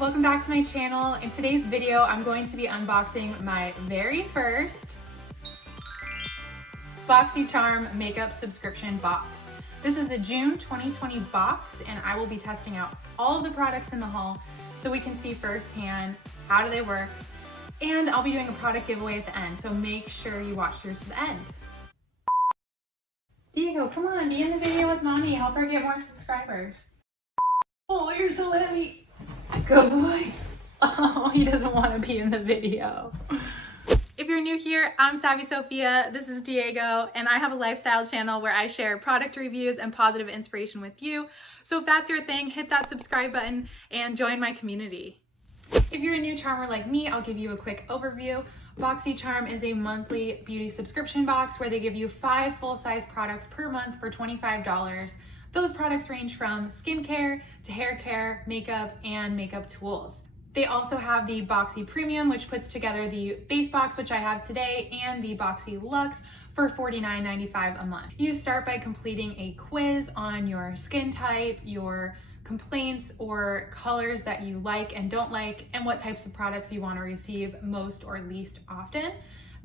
welcome back to my channel. In today's video, I'm going to be unboxing my very first Boxycharm makeup subscription box. This is the June 2020 box, and I will be testing out all of the products in the haul so we can see firsthand how do they work, and I'll be doing a product giveaway at the end, so make sure you watch through to the end. Diego, come on, be in the video with mommy. Help her get more subscribers. Oh, you're so heavy. Good boy. Oh, he doesn't want to be in the video. If you're new here, I'm Savvy Sophia, this is Diego, and I have a lifestyle channel where I share product reviews and positive inspiration with you. So if that's your thing, hit that subscribe button and join my community. If you're a new charmer like me, I'll give you a quick overview. Boxycharm is a monthly beauty subscription box where they give you 5 full-size products per month for $25. Those products range from skincare to hair care, makeup, and makeup tools. They also have the Boxy Premium, which puts together the base box, which I have today, and the Boxy Luxe for $49.95 a month. You start by completing a quiz on your skin type, your complaints or colors that you like and don't like, and what types of products you want to receive most or least often.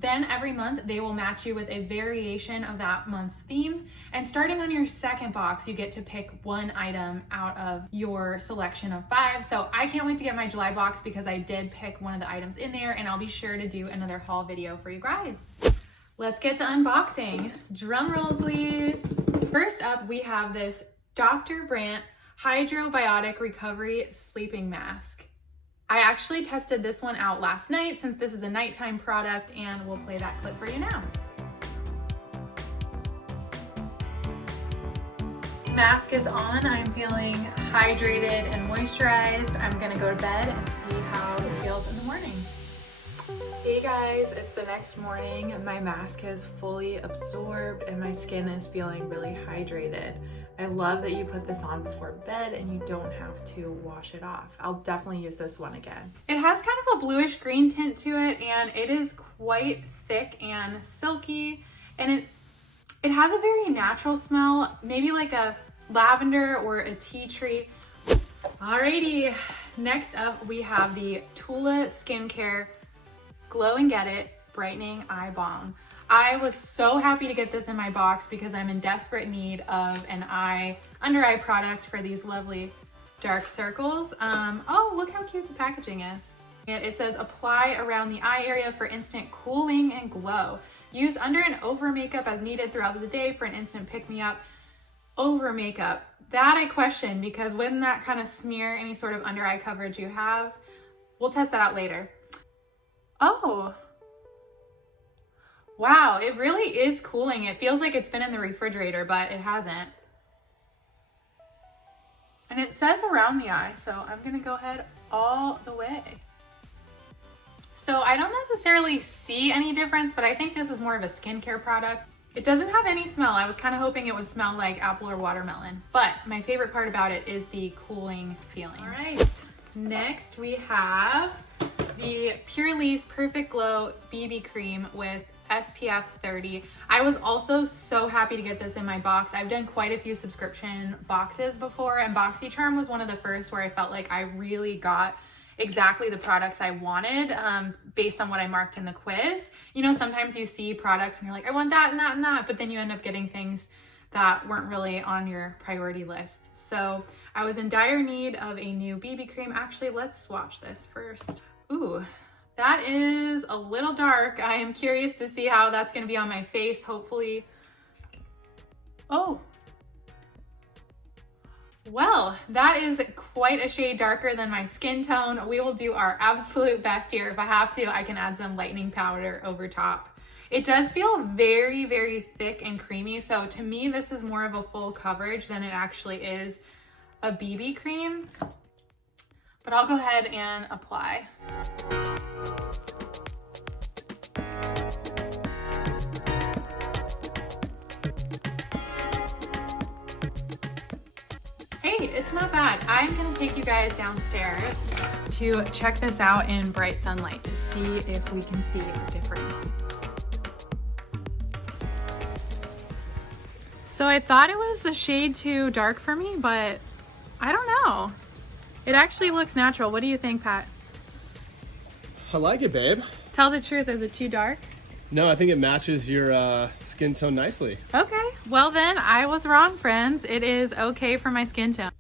Then every month they will match you with a variation of that month's theme. And starting on your second box, you get to pick one item out of your selection of 5. So I can't wait to get my July box because I did pick one of the items in there, and I'll be sure to do another haul video for you guys. Let's get to unboxing. Drum roll, please. First up, we have this Dr. Brandt Hydro Biotic Recovery Sleeping Mask. I actually tested this one out last night since this is a nighttime product, and we'll play that clip for you now. Mask is on. I'm feeling hydrated and moisturized. I'm gonna go to bed and see how it feels in the morning. Hey guys, it's the next morning. My mask has fully absorbed and my skin is feeling really hydrated. I love that you put this on before bed and you don't have to wash it off. I'll definitely use this one again. It has kind of a bluish green tint to it, and it is quite thick and silky, and it has a very natural smell, maybe like a lavender or a tea tree. Alrighty, next up we have the Tulip Skincare Glow and Get It Brightening Eye Balm. I was so happy to get this in my box because I'm in desperate need of an under eye product for these lovely dark circles. Oh, look how cute the packaging is. It says apply around the eye area for instant cooling and glow. Use under and over makeup as needed throughout the day for an instant pick-me-up. Over makeup, that I question, because wouldn't that kind of smear any sort of under eye coverage you have? We'll test that out later. Oh. Wow, it really is cooling. It feels like it's been in the refrigerator, but it hasn't. And it says around the eye, so I'm gonna go ahead all the way. So I don't necessarily see any difference, but I think this is more of a skincare product. It doesn't have any smell. I was kind of hoping it would smell like apple or watermelon, but my favorite part about it is the cooling feeling. All right, next we have the Pure Lisse Perfect Glow BB Cream with SPF 30. I was also so happy to get this in my box. I've done quite a few subscription boxes before, and Boxycharm was one of the first where I felt like I really got exactly the products I wanted based on what I marked in the quiz. You know, sometimes you see products and you're like, I want that and that and that, but then you end up getting things that weren't really on your priority list. So I was in dire need of a new BB cream. Actually, let's swatch this first. Ooh. That is a little dark. I am curious to see how that's gonna be on my face, hopefully. Oh. Well, that is quite a shade darker than my skin tone. We will do our absolute best here. If I have to, I can add some lightening powder over top. It does feel very, very thick and creamy. So to me, this is more of a full coverage than it actually is a BB cream. But I'll go ahead and apply. Hey, it's not bad. I'm gonna take you guys downstairs to check this out in bright sunlight to see if we can see a difference. So I thought it was a shade too dark for me, but I don't know. It actually looks natural. What do you think, Pat? I like it, babe. Tell the truth, is it too dark? No, I think it matches your skin tone nicely. Okay, well then I was wrong, friends. It is okay for my skin tone.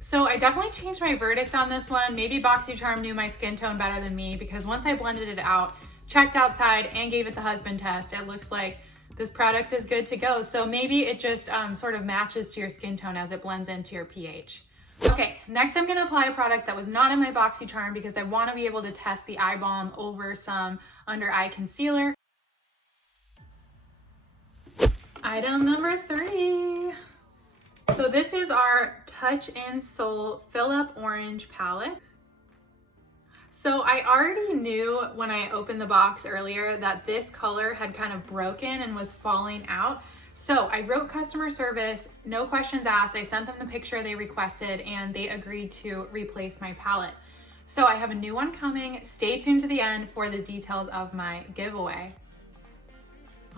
So I definitely changed my verdict on this one. Maybe Boxycharm knew my skin tone better than me, because once I blended it out, checked outside, and gave it the husband test, it looks like this product is good to go. So maybe it just sort of matches to your skin tone as it blends into your pH. Okay, next I'm gonna apply a product that was not in my Boxycharm because I wanna be able to test the eye balm over some under eye concealer. Item number 3. So this is our Touch in Soul Fill Up Orange palette. So I already knew when I opened the box earlier that this color had kind of broken and was falling out. So I wrote customer service, no questions asked. I sent them the picture they requested and they agreed to replace my palette. So I have a new one coming. Stay tuned to the end for the details of my giveaway.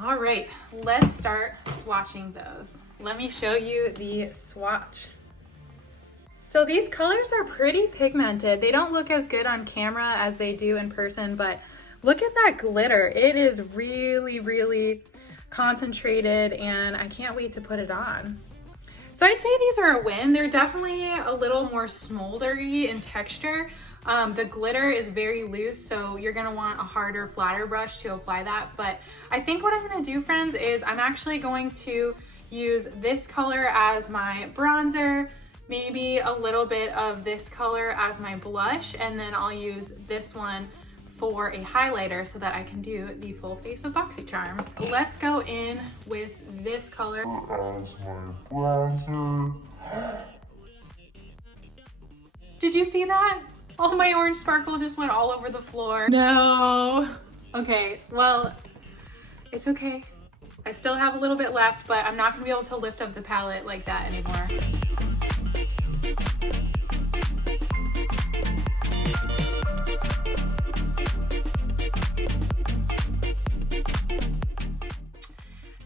All right, let's start swatching those. Let me show you the swatch. So these colors are pretty pigmented. They don't look as good on camera as they do in person, but look at that glitter. It is really, really concentrated and I can't wait to put it on. So I'd say these are a win. They're definitely a little more smoldery in texture. The glitter is very loose, so you're gonna want a harder, flatter brush to apply that. But I think what I'm gonna do, friends, is I'm actually going to use this color as my bronzer, maybe a little bit of this color as my blush, and then I'll use this one for a highlighter so that I can do the full face of Boxycharm. Let's go in with this color as my bronzer. Did you see that? Oh, my orange sparkle just went all over the floor. No. Okay, well, it's okay. I still have a little bit left, but I'm not gonna be able to lift up the palette like that anymore.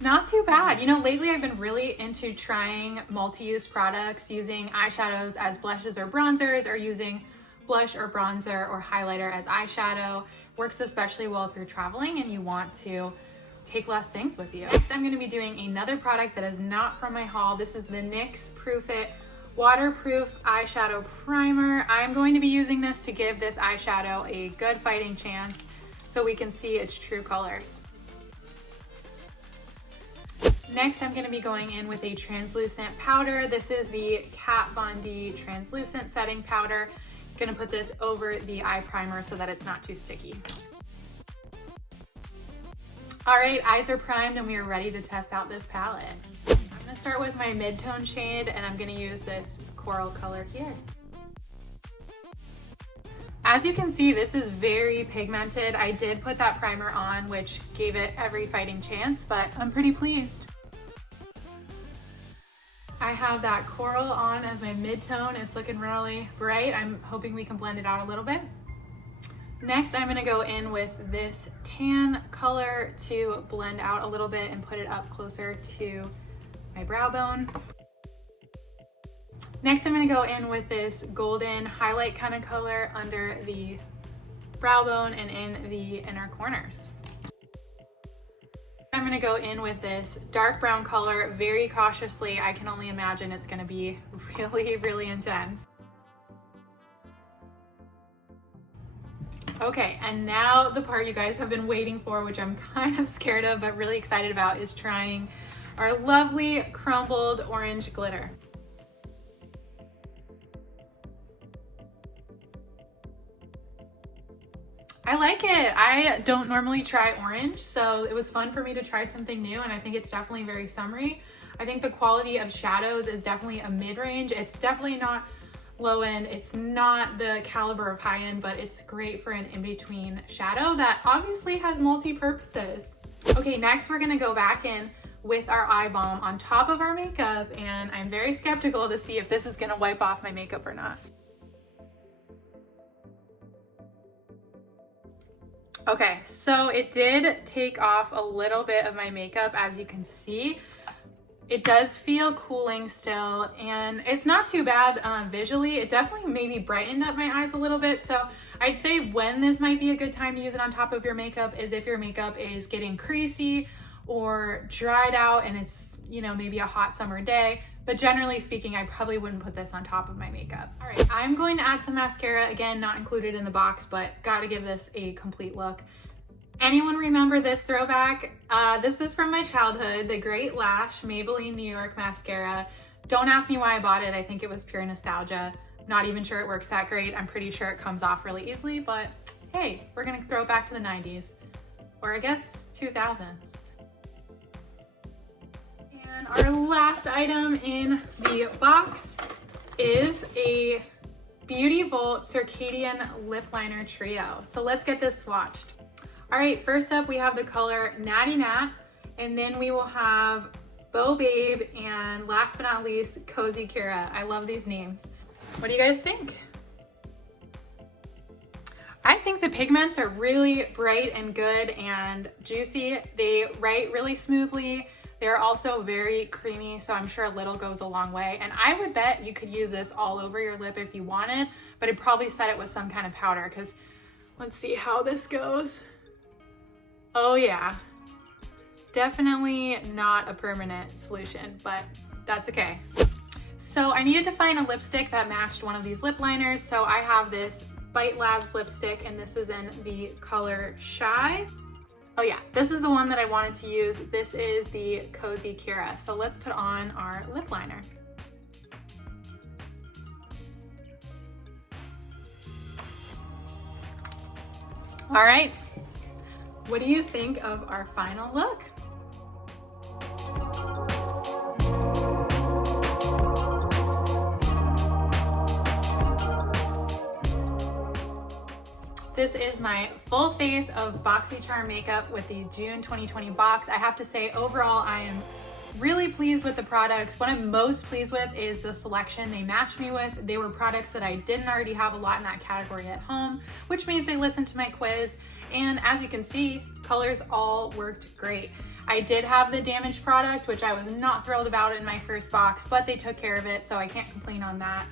Not too bad. You know, lately I've been really into trying multi-use products, using eyeshadows as blushes or bronzers, or using blush or bronzer or highlighter as eyeshadow. Works especially well if you're traveling and you want to take less things with you. Next, I'm gonna be doing another product that is not from my haul. This is the NYX Proof It Waterproof Eyeshadow Primer. I'm going to be using this to give this eyeshadow a good fighting chance so we can see its true colors. Next, I'm gonna be going in with a translucent powder. This is the Kat Von D Translucent Setting Powder. Gonna put this over the eye primer so that it's not too sticky. All right, eyes are primed and we are ready to test out this palette. I'm gonna start with my mid-tone shade and I'm gonna use this coral color here. As you can see, this is very pigmented. I did put that primer on, which gave it every fighting chance, but I'm pretty pleased. I have that coral on as my mid-tone. It's looking really bright. I'm hoping we can blend it out a little bit. Next, I'm gonna go in with this tan color to blend out a little bit and put it up closer to my brow bone. Next, I'm gonna go in with this golden highlight kind of color under the brow bone and in the inner corners. I'm gonna go in with this dark brown color very cautiously. I can only imagine it's gonna be really, really intense. Okay, and now the part you guys have been waiting for, which I'm kind of scared of but really excited about, is trying our lovely crumbled orange glitter. I like it. I don't normally try orange, so it was fun for me to try something new, and I think it's definitely very summery. I think the quality of shadows is definitely a mid-range. It's definitely not low end. It's not the caliber of high end, but it's great for an in-between shadow that obviously has multi-purposes. Okay, next we're gonna go back in with our eye balm on top of our makeup, and I'm very skeptical to see if this is gonna wipe off my makeup or not. Okay, so it did take off a little bit of my makeup, as you can see, It does feel cooling still, and it's not too bad visually. It definitely maybe brightened up my eyes a little bit. So I'd say when this might be a good time to use it on top of your makeup is if your makeup is getting creasy or dried out and it's, you know, maybe a hot summer day. But generally speaking, I probably wouldn't put this on top of my makeup. All right, I'm going to add some mascara. Again, not included in the box, but gotta give this a complete look. Anyone remember this throwback? This is from my childhood, the Great Lash Maybelline New York mascara. Don't ask me why I bought it. I think it was pure nostalgia. Not even sure it works that great. I'm pretty sure it comes off really easily, but hey, we're gonna throw it back to the 90s, or I guess 2000s. And our last item in the box is a Beauty Volt Circadian Lip Liner Trio. So let's get this swatched. All right, first up we have the color Natty Nat, and then we will have Beau Babe, and last but not least, Cozy Kira. I love these names. What do you guys think? I think the pigments are really bright and good and juicy. They write really smoothly. They're also very creamy, so I'm sure a little goes a long way. And I would bet you could use this all over your lip if you wanted, but I'd probably set it with some kind of powder, because let's see how this goes. Oh yeah, definitely not a permanent solution, but that's okay. So I needed to find a lipstick that matched one of these lip liners. So I have this Bite Labs lipstick, and this is in the color Shy. Oh yeah, this is the one that I wanted to use. This is the Cozy Kira. So let's put on our lip liner. All right. What do you think of our final look? This is my full face of Boxycharm makeup with the June 2020 box. I have to say, overall, I am really pleased with the products. What I'm most pleased with is the selection they matched me with. They were products that I didn't already have a lot in that category at home, which means they listened to my quiz. And as you can see, colors all worked great. I did have the damaged product, which I was not thrilled about in my first box, but they took care of it, so I can't complain on that.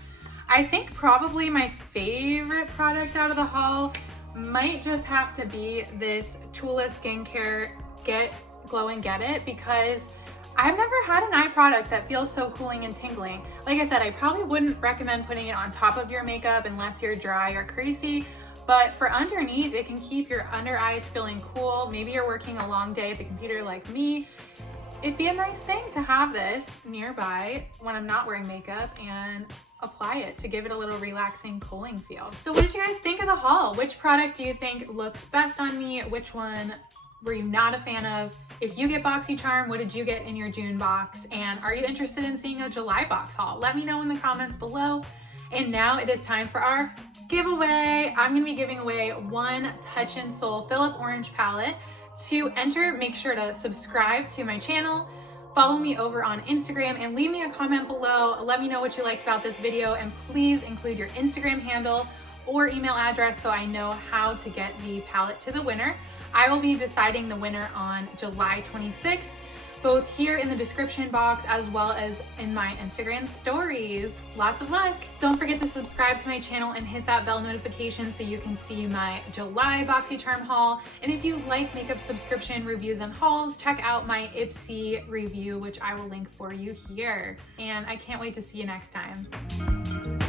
I think probably my favorite product out of the haul might just have to be this Tula Skincare Get Glow and Get It, because I've never had an eye product that feels so cooling and tingling. Like I said, I probably wouldn't recommend putting it on top of your makeup unless you're dry or creasy, but for underneath, it can keep your under eyes feeling cool. Maybe you're working a long day at the computer like me. It'd be a nice thing to have this nearby when I'm not wearing makeup and apply it to give it a little relaxing, cooling feel. So what did you guys think of the haul? Which product do you think looks best on me? Which one were you not a fan of? If you get Boxycharm, what did you get in your June box? And are you interested in seeing a July box haul? Let me know in the comments below. And now it is time for our giveaway. I'm gonna be giving away one Touch in Soul Philip Orange palette. To enter, make sure to subscribe to my channel, follow me over on Instagram, and leave me a comment below. Let me know what you liked about this video, and please include your Instagram handle or email address so I know how to get the palette to the winner. I will be deciding the winner on July 26th, both here in the description box as well as in my Instagram stories. Lots of luck! Don't forget to subscribe to my channel and hit that bell notification so you can see my July Boxycharm haul. And if you like makeup subscription reviews and hauls, check out my IPSY review, which I will link for you here. And I can't wait to see you next time.